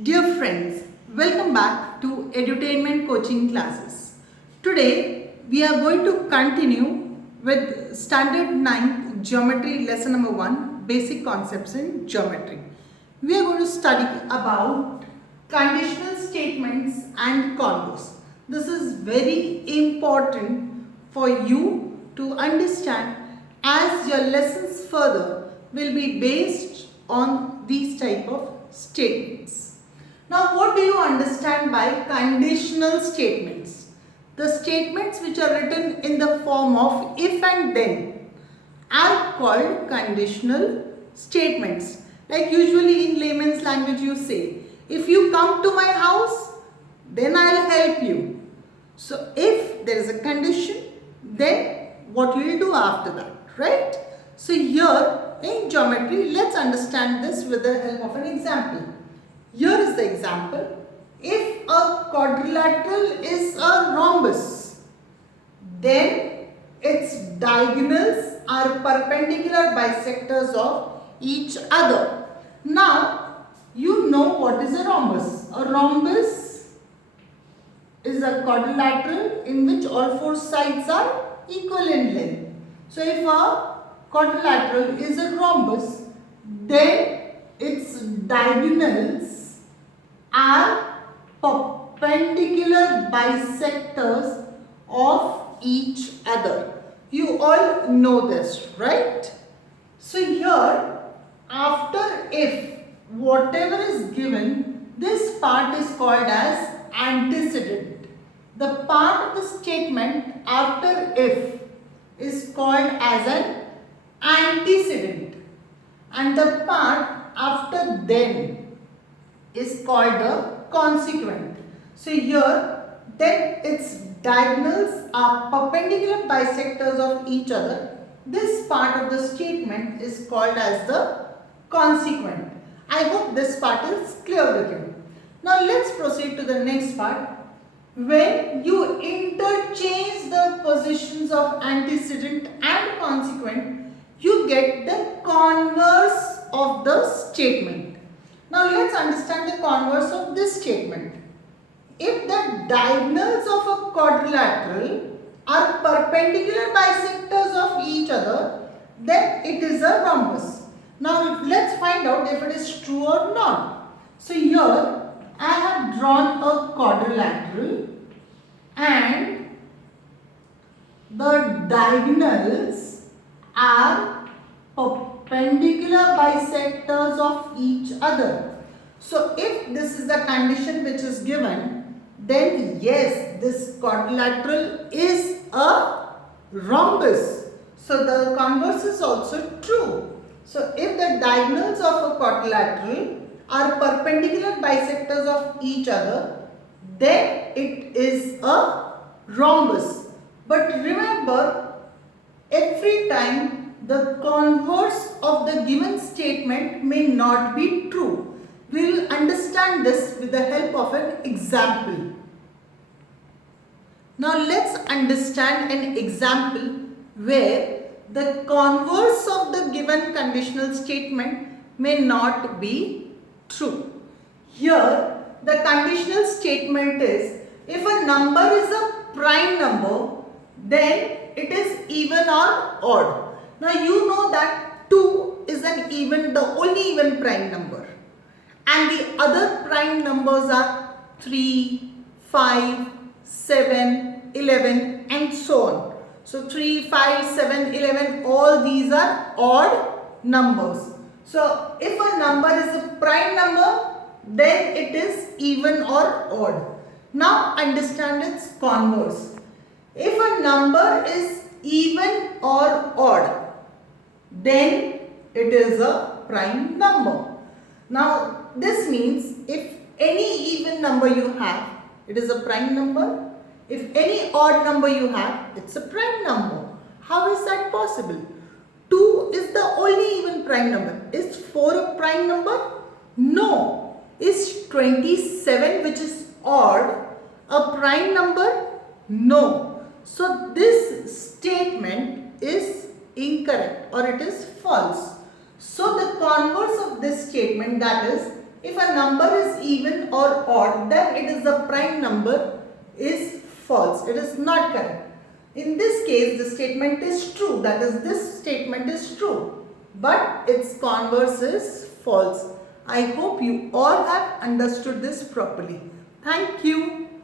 Dear friends, welcome back to Edutainment Coaching Classes. Today we are going to continue with Standard 9th Geometry Lesson number 1, Basic Concepts in Geometry. We are going to study about conditional statements and converse. This is very important for you to understand as your lessons further will be based on these type of statements. Now, what do you understand by conditional statements? The statements which are written in the form of if and then are called conditional statements. Like usually in layman's language you say, if you come to my house, then I'll help you. So, if there is a condition, then what you will do after that, right? So, here in geometry, let's understand this with the help of an example. Here is the example. If a quadrilateral is a rhombus, then its diagonals are perpendicular bisectors of each other. Now, you know what is a rhombus. A rhombus is a quadrilateral in which all four sides are equal in length. So, if a quadrilateral is a rhombus, then its diagonals are perpendicular bisectors of each other. You all know this, right? So here, after if, whatever is given, this part is called as antecedent. The part of the statement after if is called as an antecedent, and the part after then is called the consequent. So here, then its diagonals are perpendicular bisectors of each other. This part of the statement is called as the consequent. I hope this part is clear with you. Now let's proceed to the next part. When you interchange the positions of antecedent and consequent, you get the converse of the statement. Now let's understand the converse of this statement. If the diagonals of a quadrilateral are perpendicular bisectors of each other, then it is a rhombus. Now let's find out if it is true or not. So here I have drawn a quadrilateral and the diagonals are perpendicular bisectors of each other. So if this is the condition which is given, then yes, this quadrilateral is a rhombus. So the converse is also true. So if the diagonals of a quadrilateral are perpendicular bisectors of each other, then it is a rhombus. But remember, every time the converse of the given statement may not be true. We will understand this with the help of an example. Now let's understand an example where the converse of the given conditional statement may not be true. Here the conditional statement is, if a number is a prime number, then it is even or odd. Now you know that 2 is the only even prime number, and the other prime numbers are 3, 5, 7, 11 and so on. So 3, 5, 7, 11, all these are odd numbers. So if a number is a prime number, then it is even or odd. Now understand its converse. If a number is even or odd, then it is a prime number. Now this means if any even number you have, it is a prime number. If any odd number you have, it's a prime number. How is that possible? 2 is the only even prime number. Is 4 a prime number? No. Is 27, which is odd, a prime number? No. So this statement is incorrect or it is false. So the converse of this statement, that is If a number is even or odd, then it is the prime number is false. It is not correct. In this case, the statement is true. That is, this statement is true. But its converse is false. I hope you all have understood this properly. Thank you.